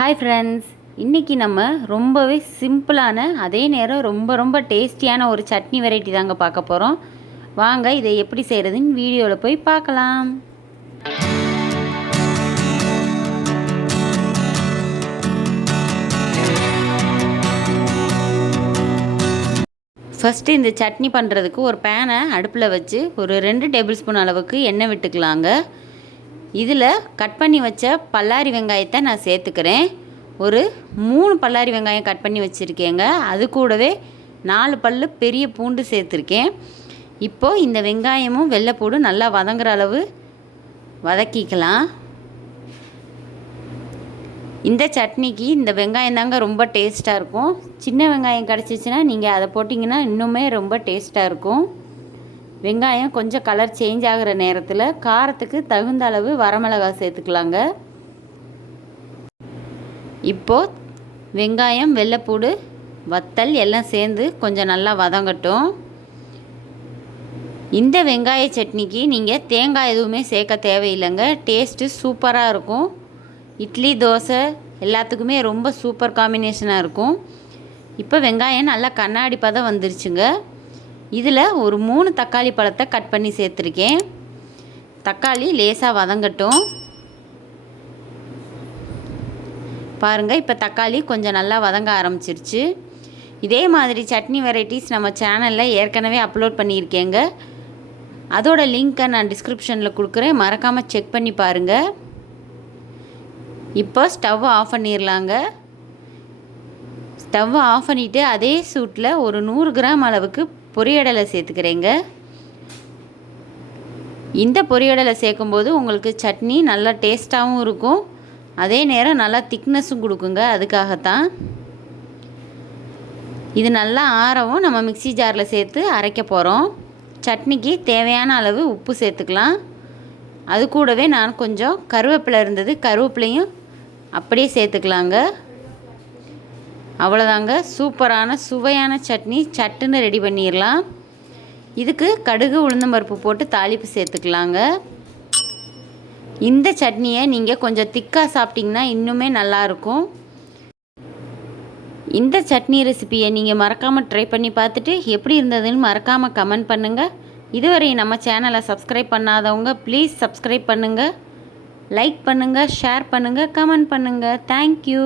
Hi friends இன்றைக்கி நம்ம ரொம்பவே சிம்பிளான அதே நேரம் ரொம்ப ரொம்ப டேஸ்டியான ஒரு சட்னி வெரைட்டி தாங்க பார்க்க போகிறோம் வாங்க இதை எப்படி செய்கிறதுன்னு வீடியோவில் போய் பார்க்கலாம். ஃபஸ்ட்டு இந்த சட்னி பண்ணுறதுக்கு ஒரு பேனை அடுப்பில் வச்சு ஒரு ரெண்டு டேபிள் ஸ்பூன் அளவுக்கு எண்ணெய் விட்டுக்கலாங்க. இதில் கட் பண்ணி வச்ச பல்லாரி வெங்காயத்தை நான் சேர்த்துக்கிறேன். ஒரு மூணு பல்லாரி வெங்காயம் கட் பண்ணி வச்சுருக்கேங்க. அது கூடவே நாலு பல் பெரிய பூண்டு சேர்த்துருக்கேன். இப்போது இந்த வெங்காயமும் வெள்ளைப்பூடு நல்லா வதங்குற அளவு வதக்கிக்கலாம். இந்த சட்னிக்கு இந்த வெங்காயம் தாங்க ரொம்ப டேஸ்ட்டாக இருக்கும். சின்ன வெங்காயம் கிடச்சிச்சின்னா நீங்கள் அதை போட்டிங்கன்னா இன்னுமே ரொம்ப டேஸ்ட்டாக இருக்கும். வெங்காயம் கொஞ்சம் கலர் சேஞ்ச் ஆகிற நேரத்தில் காரத்துக்கு தகுந்த அளவு வரமிளகாய் சேர்த்துக்கலாங்க. இப்போது வெங்காயம் வெள்ளைப்பூடு வத்தல் எல்லாம் சேர்ந்து கொஞ்சம் நல்லா வதங்கட்டும். இந்த வெங்காய சட்னிக்கு நீங்கள் தேங்காய் எதுவுமே சேர்க்க தேவையில்லைங்க. டேஸ்ட்டு சூப்பராக இருக்கும். இட்லி தோசை எல்லாத்துக்குமே ரொம்ப சூப்பர் காம்பினேஷனாக இருக்கும். இப்போ வெங்காயம் நல்லா கண்ணாடி பதம் வந்துருச்சுங்க. இதில் ஒரு மூணு தக்காளி பழத்தை கட் பண்ணி சேர்த்துருக்கேன். தக்காளி லேசாக வதங்கட்டும். பாருங்கள் இப்போ தக்காளி கொஞ்சம் நல்லா வதங்க ஆரம்பிச்சிருச்சு. இதே மாதிரி சட்னி வெரைட்டிஸ் நம்ம சேனலில் ஏற்கனவே அப்லோட் பண்ணியிருக்கேங்க. அதோட லிங்க்கை நான் டிஸ்கிரிப்ஷனில் கொடுக்குறேன். மறக்காமல் செக் பண்ணி பாருங்கள் இப்போ ஸ்டவ் ஆஃப் பண்ணிடலாங்க ஸ்டவ்வை ஆஃப் பண்ணிவிட்டு அதே சூட்டில் ஒரு நூறு கிராம் அளவுக்கு பொரியடலை சேர்த்துக்கிறேங்க. இந்த பொரியடலை சேர்க்கும்போது உங்களுக்கு சட்னி நல்லா டேஸ்ட்டாகவும் இருக்கும். அதே நேரம் நல்லா திக்னஸும் கொடுக்குங்க. அதுக்காகத்தான். இது நல்லா ஆறவும் நம்ம மிக்சி ஜாரில் சேர்த்து அரைக்க போகிறோம். சட்னிக்கு தேவையான அளவு உப்பு சேர்த்துக்கலாம். அது கூடவே நான் கொஞ்சம் கருவேப்பிலை இருந்தது கருவேப்பிலையும் அப்படியே சேர்த்துக்கலாங்க. அவ்வளோதாங்க சூப்பரான சுவையான சட்னி. சட்டுன்னு ரெடி பண்ணிடலாம் இதுக்கு கடுகு உளுந்தம்பருப்பு போட்டு தாளிப்பு சேர்த்துக்கலாங்க. இந்த சட்னியை நீங்கள் கொஞ்சம் திக்காக சாப்பிட்டிங்கன்னா இன்னுமே நல்லாயிருக்கும். இந்த சட்னி ரெசிப்பியை நீங்கள் மறக்காமல் ட்ரை பண்ணி பார்த்துட்டு எப்படி இருந்ததுன்னு மறக்காமல் கமெண்ட் பண்ணுங்கள் இதுவரை நம்ம சேனலை சப்ஸ்கிரைப் பண்ணாதவங்க ப்ளீஸ் சப்ஸ்கிரைப் பண்ணுங்கள் லைக் பண்ணுங்கள் ஷேர் பண்ணுங்கள் கமெண்ட் பண்ணுங்கள் தேங்க்யூ